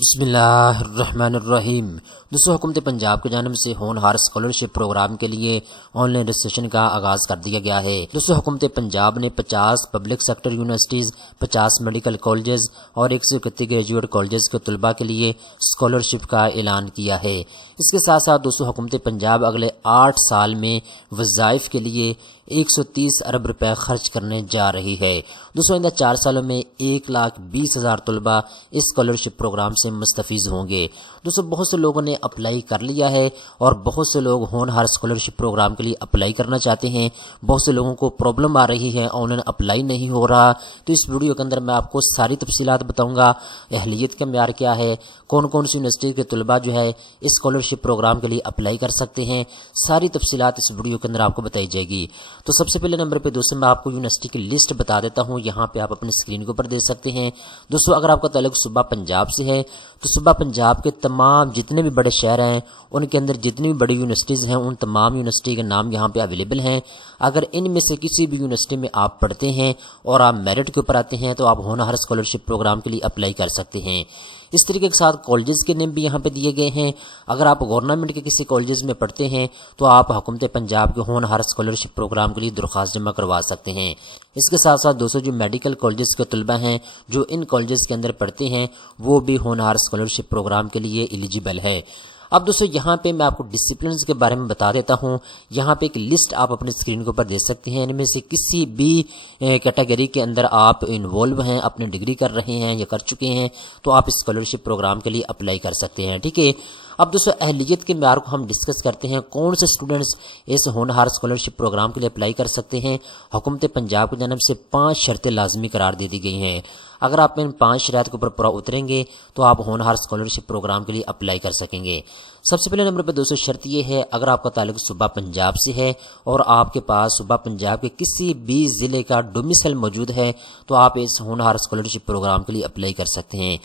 بسم اللہ الرحمن الرحیم۔ دوستو، حکومت پنجاب کی جانب سے ہونہار اسکالرشپ پروگرام کے لیے آن لائن رجسٹریشن کا آغاز کر دیا گیا ہے۔ دوستو، حکومت پنجاب نے 50 public sector universities, 50 medical colleges اور 131 گریجویٹ کالجز کے طلباء کے لیے اسکالرشپ کا اعلان کیا ہے۔ اس کے ساتھ ساتھ دوستو، حکومت پنجاب اگلے 8 سال میں وظائف کے لیے 130 ارب روپے خرچ کرنے جا رہی ہے۔ دوستو، آئندہ 4 سالوں میں 1,20,000 طلباء اس اسکالرشپ پروگرام سے مستفیض ہوں گے۔ دوستو، بہت سے لوگوں نے اپلائی کر لیا ہے اور بہت سے لوگ ہونہار اسکالرشپ پروگرام کے لیے اپلائی کرنا چاہتے ہیں۔ بہت سے لوگوں کو پرابلم آ رہی ہے، آن لائن اپلائی نہیں ہو رہا۔ تو اس ویڈیو کے اندر میں آپ کو ساری تفصیلات بتاؤں گا۔ اہلیت کا معیار کیا ہے، کون کون سی یونیورسٹی کے طلباء جو ہے اس اسکالرشپ پروگرام کے لیے اپلائی کر سکتے ہیں، ساری تفصیلات اس ویڈیو کے اندر آپ کو بتائی جائے گی۔ تو سب سے پہلے نمبر پہ دوستو میں آپ کو یونیورسٹی کی لسٹ بتا دیتا ہوں، یہاں پہ آپ اپنی اسکرین کے اوپر دیکھ سکتے ہیں۔ دوستو، اگر آپ کا تعلق صوبہ پنجاب سے ہے تو صوبہ پنجاب کے تمام جتنے بھی بڑے شہر ہیں ان کے اندر جتنی بھی بڑی یونیورسٹیز ہیں ان تمام یونیورسٹی کے نام یہاں پہ اویلیبل ہیں۔ اگر ان میں سے کسی بھی یونیورسٹی میں آپ پڑھتے ہیں اور آپ میرٹ کے اوپر آتے ہیں تو آپ ہونہار اسکالرشپ پروگرام کے لیے اپلائی کر سکتے ہیں۔ اس طریقے کے ساتھ کالجز کے نیم بھی یہاں پہ دیے گئے ہیں۔ اگر آپ گورنمنٹ کے کسی کالجز میں پڑھتے ہیں تو آپ حکومت پنجاب کے ہونہار اسکالرشپ پروگرام کے لیے درخواست جمع کروا سکتے ہیں۔ اس کے ساتھ ساتھ دوستو، جو میڈیکل کالجز کے طلباء ہیں جو ان کالجز کے اندر پڑھتے ہیں وہ بھی ہونہار اسکالرشپ پروگرام کے لیے ایلیجیبل ہے۔ اب دوستو، یہاں پہ میں آپ کو ڈسپلنز کے بارے میں بتا دیتا ہوں۔ یہاں پہ ایک لسٹ آپ اپنی اسکرین کے اوپر دیکھ سکتے ہیں۔ ان میں سے کسی بھی کیٹیگری کے اندر آپ انوالو ہیں، اپنے ڈگری کر رہے ہیں یا کر چکے ہیں تو آپ اسکالرشپ پروگرام کے لیے اپلائی کر سکتے ہیں، ٹھیک ہے۔ اب دوستو، اہلیت کے معیار کو ہم ڈسکس کرتے ہیں۔ کون سے اسٹوڈنٹس اس ہونہار اسکالرشپ پروگرام کے لیے اپلائی کر سکتے ہیں؟ حکومت پنجاب کی جانب سے 5 شرطیں لازمی قرار دے دی گئی ہیں۔ اگر آپ ان 5 شرائط کے اوپر پورا اتریں گے تو آپ ہونہار اسکالرشپ پروگرام کے لیے اپلائی کر سکیں گے۔ سب سے پہلے نمبر پہ دوستو شرط یہ ہے، اگر آپ کا تعلق صوبہ پنجاب سے ہے اور آپ کے پاس صوبہ پنجاب کے کسی بھی ضلع کا ڈومیسائل موجود ہے تو آپ اس ہونہار اسکالرشپ پروگرام کے لیے اپلائی کر سکتے ہیں۔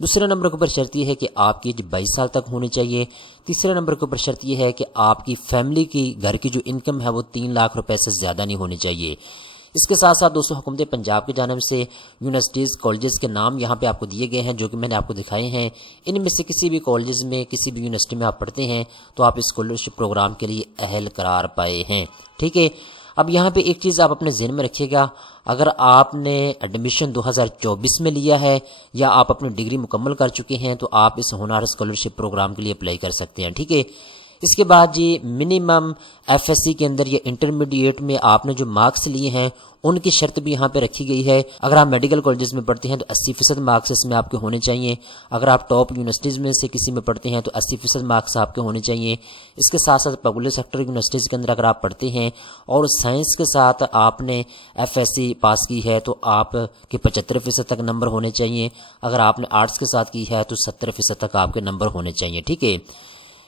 دوسرے نمبر کے اوپر شرط یہ ہے کہ آپ کی ایج 22 سال تک ہونی چاہیے۔ تیسرے نمبر کے اوپر شرط یہ ہے کہ آپ کی فیملی کی گھر کی جو انکم ہے وہ 3 لاکھ روپے سے زیادہ نہیں ہونی چاہیے۔ اس کے ساتھ ساتھ دوستو، حکومت پنجاب کی جانب سے یونیورسٹیز کالجز کے نام یہاں پہ آپ کو دیے گئے ہیں جو کہ میں نے آپ کو دکھائے ہیں۔ ان میں سے کسی بھی کالجز میں کسی بھی یونیورسٹی میں آپ پڑھتے ہیں تو آپ اسکالرشپ پروگرام کے لیے اہل قرار پائے ہیں، ٹھیک ہے۔ اب یہاں پہ ایک چیز آپ اپنے ذہن میں رکھیے گا، اگر آپ نے ایڈمیشن 2024 میں لیا ہے یا آپ اپنی ڈگری مکمل کر چکے ہیں تو آپ اس ہونہار اسکالرشپ پروگرام کے لیے اپلائی کر سکتے ہیں، ٹھیک ہے۔ اس کے بعد جی منیمم ایف ایس سی کے اندر یا انٹرمیڈیٹ میں آپ نے جو مارکس لیے ہیں ان کی شرط بھی یہاں پہ رکھی گئی ہے۔ اگر آپ میڈیکل کالجز میں پڑھتے ہیں تو 80% مارکس اس میں آپ کے ہونے چاہیے۔ اگر آپ ٹاپ یونیورسٹیز میں سے کسی میں پڑھتے ہیں تو 80% مارکس آپ کے ہونے چاہیے۔ اس کے ساتھ ساتھ پبلک سیکٹر یونیورسٹیز کے اندر اگر آپ پڑھتے ہیں اور سائنس کے ساتھ آپ نے ایف ایس سی پاس کی ہے تو آپ کے 75% تک نمبر ہونے چاہیے۔ اگر آپ نے آرٹس کے ساتھ کی ہے تو 70% تک آپ کے نمبر ہونے چاہیے، ٹھیک ہے۔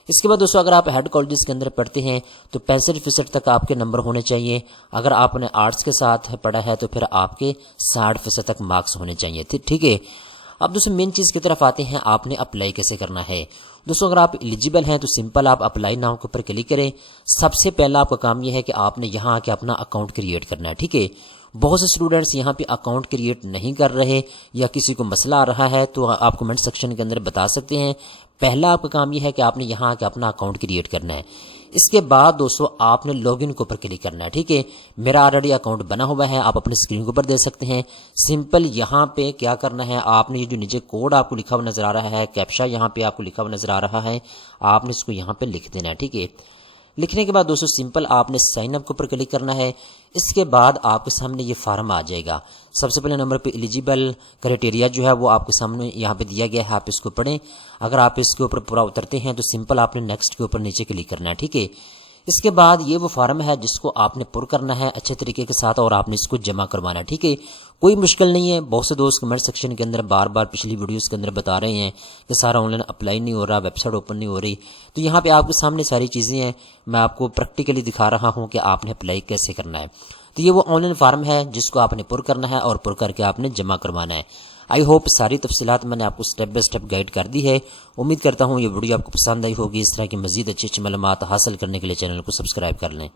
اس کے بعد دوستو، اگر آپ ہیڈ کالجز کے اندر پڑھتے ہیں تو 65% تک آپ کے نمبر ہونے چاہیے۔ اگر آپ نے آرٹس کے ساتھ پڑھا ہے تو پھر آپ کے 60% تک مارکس ہونے چاہیے، ٹھیک ہے۔ اب دوستو مین چیز کی طرف آتے ہیں، آپ نے اپلائی کیسے کرنا ہے۔ دوستو، اگر آپ ایلیجیبل ہیں تو سمپل آپ اپلائی ناؤ کے اوپر کلک کریں۔ سب سے پہلا آپ کا کام یہ ہے کہ آپ نے یہاں آ کے اپنا اکاؤنٹ کریٹ کرنا ہے، ٹھیک ہے۔ بہت سے اسٹوڈنٹس یہاں پہ اکاؤنٹ کریٹ نہیں کر رہے یا کسی کو مسئلہ آ رہا ہے تو آپ کمنٹ سیکشن کے اندر بتا سکتے ہیں۔ پہلا آپ کا کام یہ ہے کہ آپ نے یہاں آ کے اپنا اکاؤنٹ کریٹ کرنا ہے۔ اس کے بعد دوستو آپ نے لاگ ان کے اوپر کلک کرنا ہے، ٹھیک ہے۔ میرا آلریڈی اکاؤنٹ بنا ہوا ہے، آپ اپنے اسکرین کے اوپر دیکھ سکتے ہیں۔ سمپل یہاں پہ کیا کرنا ہے، آپ نے یہ جو نیچے کوڈ آپ کو لکھا ہوا نظر آ رہا ہے، کیپشا یہاں پہ آپ کو لکھا ہوا نظر آ رہا ہے، آپ نے اس کو یہاں پہ لکھ دینا ہے، ٹھیک ہے۔ لکھنے کے بعد دوستو سمپل آپ نے سائن اپ کے اوپر کلک کرنا ہے۔ اس کے بعد آپ کے سامنے یہ فارم آ جائے گا۔ سب سے پہلے نمبر پہ ایلیجیبل کرائٹیریا جو ہے وہ آپ کے سامنے یہاں پہ دیا گیا ہے، آپ اس کو پڑھیں۔ اگر آپ اس کے اوپر پورا اترتے ہیں تو سمپل آپ نے نیکسٹ کے اوپر نیچے کلک کرنا ہے، ٹھیک ہے۔ اس کے بعد یہ وہ فارم ہے جس کو آپ نے پر کرنا ہے اچھے طریقے کے ساتھ اور آپ نے اس کو جمع کروانا ہے، ٹھیک ہے۔ کوئی مشکل نہیں ہے۔ بہت سے دوست کمنٹ سیکشن کے اندر بار بار پچھلی ویڈیوز کے اندر بتا رہے ہیں کہ سارا آن لائن اپلائی نہیں ہو رہا، ویب سائٹ اوپن نہیں ہو رہی، تو یہاں پہ آپ کے سامنے ساری چیزیں ہیں، میں آپ کو پریکٹیکلی دکھا رہا ہوں کہ آپ نے اپلائی کیسے کرنا ہے۔ تو یہ وہ آن لائن فارم ہے جس کو آپ نے پر کرنا ہے اور پر کر کے آپ نے جمع کروانا ہے۔ آئی ہوپ ساری تفصیلات میں نے آپ کو سٹیپ بائی سٹیپ گائیڈ کر دی ہے۔ امید کرتا ہوں یہ ویڈیو آپ کو پسند آئی ہوگی۔ اس طرح کی مزید اچھی معلومات حاصل کرنے کے لیے چینل کو سبسکرائب کر لیں۔